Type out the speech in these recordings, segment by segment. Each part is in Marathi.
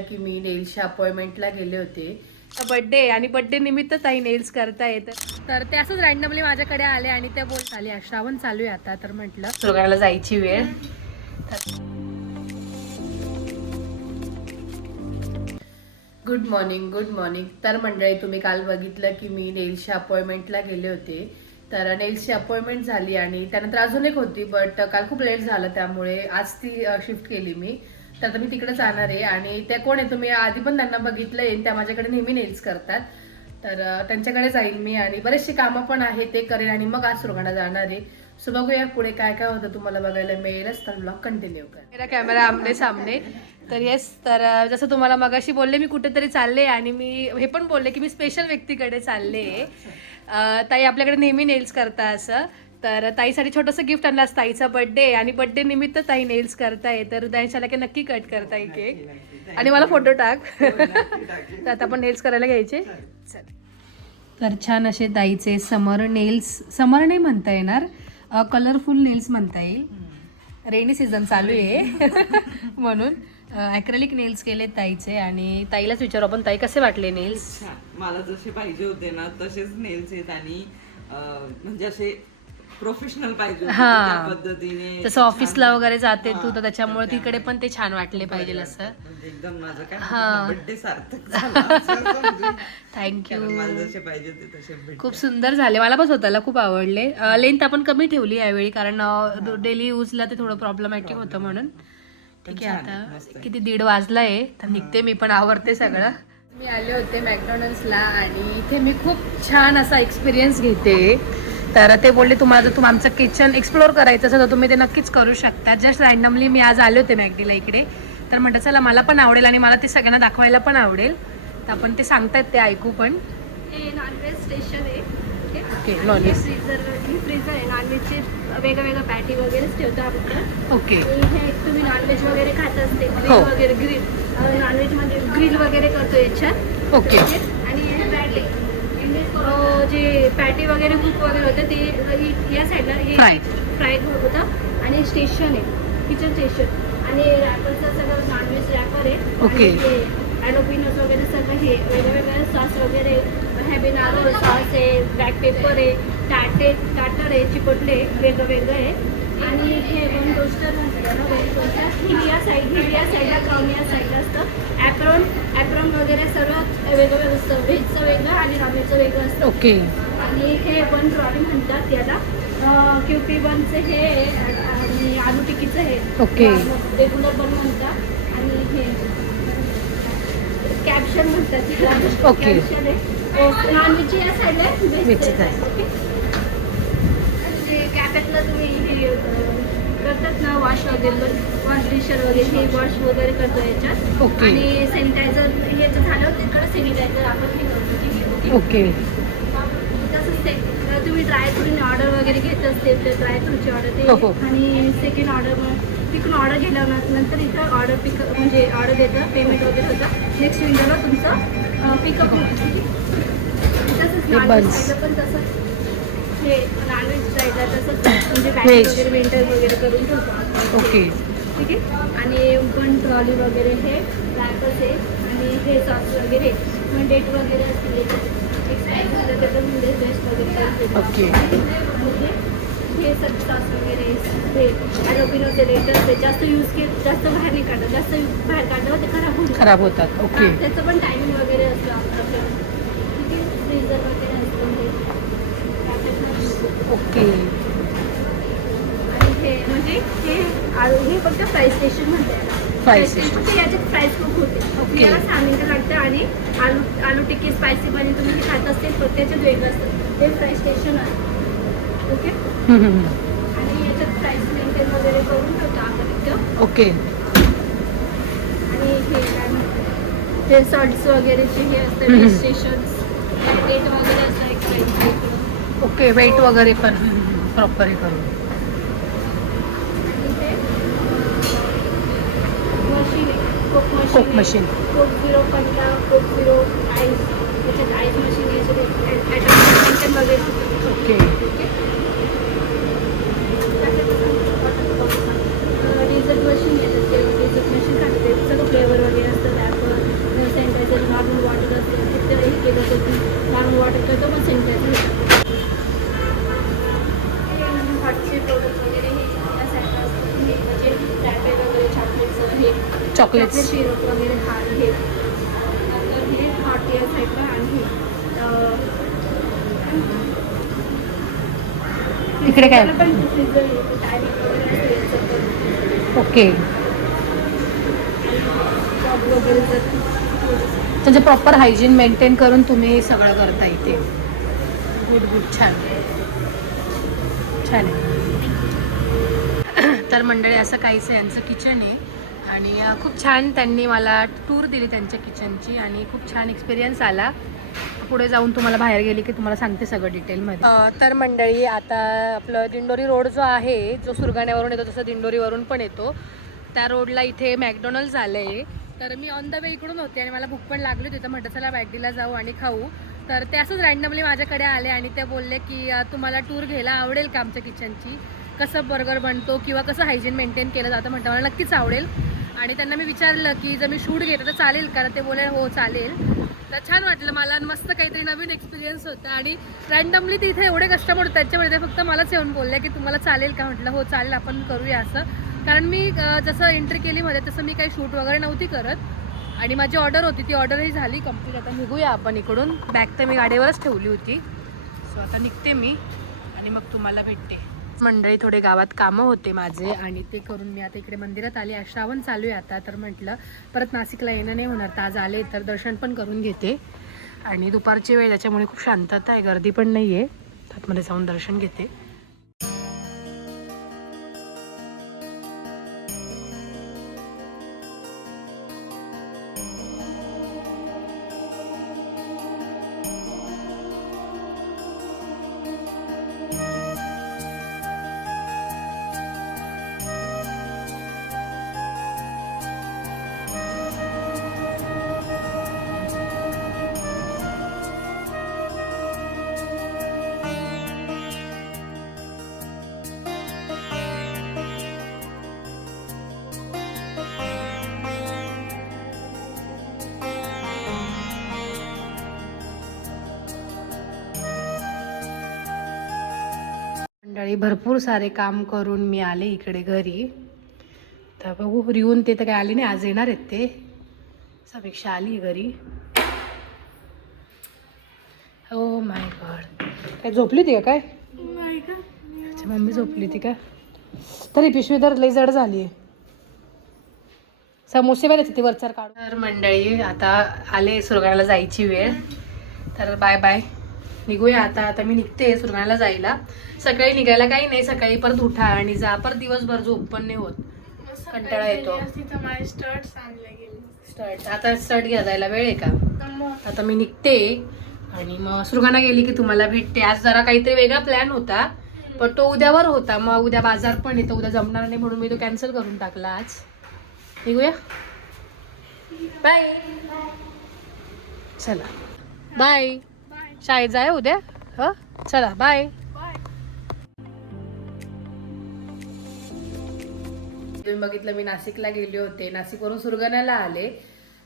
की मी नेल्सच्या अपॉइंटमेंटला गेले होते. बर्थडे आणि बर्थडे निमित्त ताई नेल्स करता येत, तर ते असंच रॅन्डमली माझ्याकडे आले आणि त्या बोलत आले श्रावण चालू आहे आता, तर म्हटलं सुरगाळाला जायची वेळ. Good morning, good morning. तर मंडळी, तुम्ही काल बघितलं की मी नेल्सच्या अपॉइंटमेंटला गेले होते. तर नेल्सची अपॉइंटमेंट झाली आणि त्यानंतर अजून एक होती, बट काल खूप लेट झालं, त्यामुळे आज ती शिफ्ट केली मी. तर आता मी तिकडे जाणार आहे आणि त्या कोण आहे, तुम्ही आधी पण त्यांना बघितलंय, त्या माझ्याकडे नेहमी नेल्स करतात. तर त्यांच्याकडे जाईल मी आणि बरेचशी कामं पण आहे ते करेन आणि मग आज सुरगाणा जाणार आहे. सो बघूया पुढे काय काय होतं, तुम्हाला बघायला मिळेलच. तर ब्लॉग कंटिन्यू कर. मेरा कॅमेरा आमने सामने. तर येस, तर जसं तुम्हाला मगाशी बोलले मी कुठेतरी चालले आणि मी हे पण बोलले की मी स्पेशल व्यक्तीकडे चालले. ताई आपल्याकडे नेहमी नेल्स करता असं, तर ताईसाठी छोटंसं गिफ्ट आणलं असं. ताईचा बर्थडे आणि बर्थडे निमित्त ताई नेल्स करताय, तर उद्याच्याला की नक्की कट करताय केक आणि मला फोटो टाक. तर आता आपण नेल्स करायला घ्यायचे. चल, तर छान असे ताईचे समर नेल्स, समर नाही म्हणता येणार, कलरफुल नेल्स म्हणता येईल. रेनी सीझन चालू आहे म्हणून ॲक्रेलिक नेल्स केले ताईचे. आणि ताईलाच विचारू आपण, ताई कसे वाटले नेल्स? मला जसे पाहिजे होते ना तसेच नेल्स आहेत आणि म्हणजे असे प्रोफेशनल पाहिजे होते त्या पद्धतीने. तसं ऑफिसला वगैरे जाते तू, तर त्याच्यामुळे तिकडे पण ते छान वाटले पाहिजे असं. म्हणजे एकदम माझं काय बर्थडे सार्थक झाला. थँक्यू. मला जसे पाहिजे होते तसे भेटले. खूप सुंदर झाले, मला पण स्वतःला खूप आवडले. लेंथ आपण कमी ठेवली यावेळी, कारण डेली यूजला ते थोडं प्रॉब्लेमॅटिक होतं म्हणून. ठीक आहे, आता किती 1:30 वाजलाय, तर निघते मी पण, आवडते सगळं. मी आले होते मॅकडॉनल्ड्सला आणि इथे मी खूप छान असा एक्सपिरियन्स घेते. तर ते बोलले तुम्हाला जर आमचं किचन एक्सप्लोअर करायचं असेल तर तुम्ही ते नक्कीच करू शकता. जस्ट रँडमली मी आज आले होते मॅकडीला इकडे, तर म्हटलं चला मला पण आवडेल आणि मला ते सगळ्यांना दाखवायला पण आवडेल. तर आपण ते सांगतायत ते ऐकू. पण हे नॉनव्हेज स्टेशन आहे. ओके, नॉनव्हेज फ्रीजर आहे. नॉनव्हेजचे वेगवेगळं पॅटी वगैरेच ठेवतो आपण. ओके. हे तुम्ही नॉनव्हेज वगैरे खात असते, ग्रिल वगैरे, ग्रिल नॉनव्हेजमध्ये ग्रिल वगैरे करतो याच्यात. ओके. आणि हे पॅटी, जे पॅटी वगैरे कुक वगैरे होतं ते या साईडला हे फ्राय होतं. आणि स्टेशन आहे, किचन स्टेशन. आणि रॅपरचं सगळं नॉनव्हेज रॅपर आहे. ओके. ॲलोपिनोस वगैरे सगळं हे वेगवेगळं सॉस वगैरे, हॅबिनारो सॉस आहे, ब्लॅक पेपर आहे, टाटर आहे, चिपोटले वेगळं वेगळं आहे. आणि हे वन टोस्टर म्हणतात ना, वन टोस्टर ही या साईडला कमी या साईडला असतं. ॲप्रॉन वगैरे सर्व वेगळं असतं. व्हेजचं वेगळं आणि नॉनव्हेजचं वेगळं असतं. ओके. आणि हे वन ट्रॉली म्हणतात याला. QP बनचं हे आणि आलू टिक्कीचं हे ओके. रेग्युलर बन म्हणतात. आणि हे कॅप्शन म्हणतात. ओके. कॅप्शन आहे नॉनव्हेजची या साईडला, व्हेजचं आहे. ओके. आणि कॅपेटला तुम्ही हे करतात ना, वॉश डिशर वगैरे, हे वॉश वगैरे करतो याच्यात. ओके. आणि सॅनिटायझर हे झालं तिकडं सॅनिटायझर आपण हे करतो. ओके. तसंच ते तुम्ही ड्रायफ्रूटने ऑर्डर वगैरे घेत असते तर ड्रायफ्रूटची ऑर्डर ते. आणि सेकंड ऑर्डर मग तिकडून ऑर्डर गेल्यानंतर इथं ऑर्डर पिकअप म्हणजे ऑर्डर देतं, पेमेंट वगैरे होतं. नेक्स्ट विंडोला तुमचं पिकअप होतं. तसंच नॉनव्हेज साईडला पण तसंच, हे नॉनव्हेज साईडला तसंच म्हणजे पॅकेज वगैरे मेंटेन वगैरे करून ठेवतो. ओके. ठीक आहे. आणि वन ट्रॉली वगैरे हे रॅपर्स आहे. आणि हे सॉस वगैरे मग डेट वगैरे असते त्याच्यामध्ये बेस्ट वगैरे. ओके. हे सगळं सॉस वगैरे हे ॲलोपिनोचे लेटर्स आहे. जास्त यूज केलं, जास्त बाहेर नाही काढत, जास्त बाहेर काढलं ते खराब होतात. ओके. त्याचं पण टायमिंग वगैरे असतं आपलं. ठीक आहे. फ्रीजर वगैरे असतं हे. ओके. आणि हे म्हणजे हे फक्त फ्राय स्टेशन म्हणतात. Fry station. फक्त याच्यात फ्राईज खूप होते. ओके. याला 6 मिनिटं लागतं. आणि आलू टिक्की स्पायसी पण तुम्ही जे खात असते त्याच्यात वेगळं असतं, ते फ्राय स्टेशन आहे. ओके. आणि याच्यात प्राईस मेंटेन वगैरे करून ठेवतो आपण इथं. ओके. आणि हे काय म्हणतात, हे सॉल्ट्स वगैरेचे हे असतं, वेट स्टेशन्स, डेट वगैरे असतं एक्सपायरी. ओके. वेट वगैरे पण प्रॉपर हे करून. कोक मशीन. कोक 0 पंधरा, कोक 0 आईस, त्याच्यात आईस मशीन मेंटेन वगैरे. ओके. डिझर्ट मशीन येतात, डिझर्ट मशीन खाते सगळं फ्लेवर वगैरे असतं. तिथे हे केलं होतं की नॉर्मल वॉटर करतो पण सॅनिटायझर हॉटचे प्रोडक्ट वगैरे हे त्या साईडला असतात हे म्हणजे रॅपे वगैरे चॉकलेटचं हे चॉकलेट्स सिरप वगैरे हा हे नंतर हे हॉट या साईडला आणि इकडे काय? पण फ्रीजर टायमिंग वगैरे असतं ओके, जॉब वगैरे जर म्हणजे प्रॉपर हायजीन मेंटेन करून तुम्ही सगळं करता इथे. गुड गुड, छान छान आहे. तर मंडळी असं काहीच यांचं किचन आहे आणि खूप छान त्यांनी मला टूर दिली त्यांच्या किचनची आणि खूप छान एक्सपिरियन्स आला. पुढे जाऊन तुम्हाला बाहेर गेली की तुम्हाला सांगते सगळं डिटेलमध्ये. तर मंडळी आता आपलं दिंडोरी रोड जो आहे, जो सुरगाण्यावरून येतो तसं दिंडोरीवरून पण येतो, त्या रोडला इथे मॅकडॉनल्ड्स आलं आहे. तर मी ऑन द वे इकडून होते आणि मला भूक पण लागली होती, तर म्हटलं चला बॅगडीला जाऊ आणि खाऊ. तर ते असंच रँडमली माझ्याकडे आले आणि ते बोलले की तुम्हाला टूर घ्यायला आवडेल का आमच्या किचनची, कसं बर्गर बनतो किंवा कसं हायजीन मेंटेन केलं जातं. म्हटलं मला नक्कीच आवडेल. आणि त्यांना मी विचारलं की जर मी शूट घेते तर चालेल का, ते बोलले हो चालेल. तर छान वाटलं मला, मस्त काहीतरी नवीन एक्सपिरियन्स होता. आणि रँडमली तिथे एवढे कस्टमर होते त्यांच्यामुळे ते फक्त मलाच येऊन बोलले की तुम्हाला चालेल का. म्हटलं हो चालेल, आपण करूया असं. कारण मी जसं एंट्री केली मध्ये तसं मी काही शूट वगैरे नव्हती करत आणि माझी ऑर्डर होती, ती ऑर्डरही झाली कंप्लीट. आता निघूया आपण इकडून. बॅग तर मी गाडीवरच ठेवली होती, सो आता निघते मी आणि मग तुम्हाला भेटते. मंडळी थोडे गावात कामं होते माझे आणि ते करून मी आता इकडे मंदिरात आली. श्रावण चालू आहे आता, तर म्हटलं परत नाशिकला येणं नाही होणार, तर आज आले तर दर्शन पण करून घेते. आणि दुपारची वेळ त्याच्यामुळे खूप शांतता आहे, गर्दी पण नाही आहे. आतमध्ये जाऊन दर्शन घेते. मंडळी भरपूर सारे काम करून मी आले इकडे घरी. तर बघू रिहून ते तर काय आली नाही, आज येणार आहेत ते. समीक्षा आली घरी. हो माय गॉड, काय झोपली ती का काय? अच्छा मम्मी झोपली ती का? तरी पिशवी तर लई जड झाली आहे. समोसे बरेच ते वरचार काढून. तर मंडळी आता आले, सुरगाण्याला जायची वेळ. तर बाय बाय, निघूया आता. आता मी निघते सुरगाण्याला जायला. सकाळी निघायला काही नाही, सकाळी परत उठा आणि जा, परत दिवसभर झोप पण नाही होत, कंटाळा येतो. स्टर्ट आता स्टर्ट घ्या, जायला वेळ आहे का? आता मी निघते आणि मग सुरगाणा गेली की तुम्हाला भेटते. आज जरा काहीतरी वेगळा प्लॅन होता पण तो उद्यावर होता, मग उद्या बाजार पण येतो, उद्या जमणार नाही म्हणून मी तो कॅन्सल करून टाकला. आज निघूया, बाय. चला बाय, शाळेत जाय उद्या. हो चला बाय. तुम्ही बघितलं मी नाशिकला गेले होते, नाशिकवरून सुरगाण्याला आले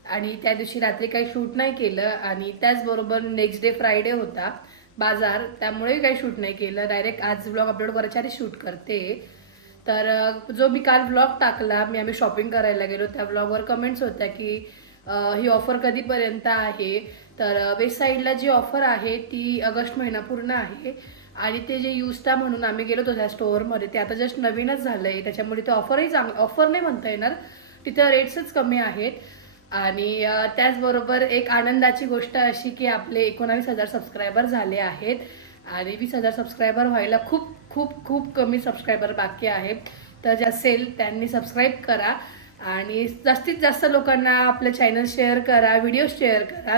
आणि त्या दिवशी रात्री काही शूट नाही केलं. आणि त्याचबरोबर नेक्स्ट डे फ्रायडे होता बाजार, त्यामुळे काही शूट नाही केलं. डायरेक्ट आज ब्लॉग अपलोड करायच्या आधी शूट करते. तर जो मी काल ब्लॉग टाकला, आम्ही शॉपिंग करायला गेलो, त्या ब्लॉगवर कमेंट्स होत्या की ही ऑफर कधीपर्यंत आहे. तर वेस्ट साईडला जी ऑफर आहे ती ऑगस्ट महिना पूर्ण आहे. आणि ते जे युस्टा म्हणून आम्ही गेलो होतो त्या स्टोअरमध्ये, ते आता जस्ट नवीनच झालं आहे, त्याच्यामुळे ते ऑफरही ऑफर नाही म्हणता येणार, तिथं रेट्सच कमी आहेत. आणि त्याचबरोबर एक आनंदाची गोष्ट अशी की आपले 19,000 सबस्क्रायबर झाले आहेत आणि 20,000 सबस्क्रायबर व्हायला खूप खूप खूप कमी सबस्क्रायबर बाकी आहेत. तर जे असेल त्यांनी सबस्क्राईब करा आणि जास्तीत जास्त लोकांना आपलं चॅनल शेअर करा, व्हिडिओ शेअर करा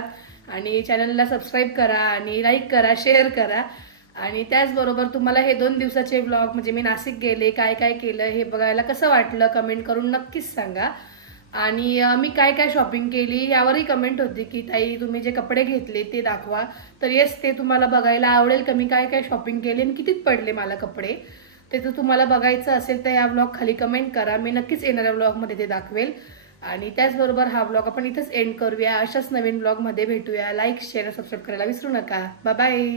आणि चॅनलला सबस्क्राईब करा आणि लाईक करा, शेअर करा. आणि त्याचबरोबर तुम्हाला हे 2 दिवसाचे व्लॉग, म्हणजे मी नाशिक गेले, काय काय केलं हे बघायला कसं वाटलं कमेंट करून नक्कीच सांगा. आणि मी काय काय शॉपिंग केली यावरही कमेंट होती की ताई तुम्ही जे कपडे घेतले ते दाखवा. तर येस, ते तुम्हाला बघायला आवडेल का मी काय काय शॉपिंग केली आणि कितीत पडले मला कपडे, ते जर तुम्हाला बघायचं असेल तर या व्लॉग खाली कमेंट करा, मी नक्कीच येणाऱ्या व्लॉगमध्ये ते दाखवेल. आणि त्याचबरोबर हा ब्लॉग आपण इथंच एंड करूया. अशाच नवीन ब्लॉगमध्ये भेटूया. लाईक शेअर सबस्क्राईब करायला विसरू नका. Bye bye.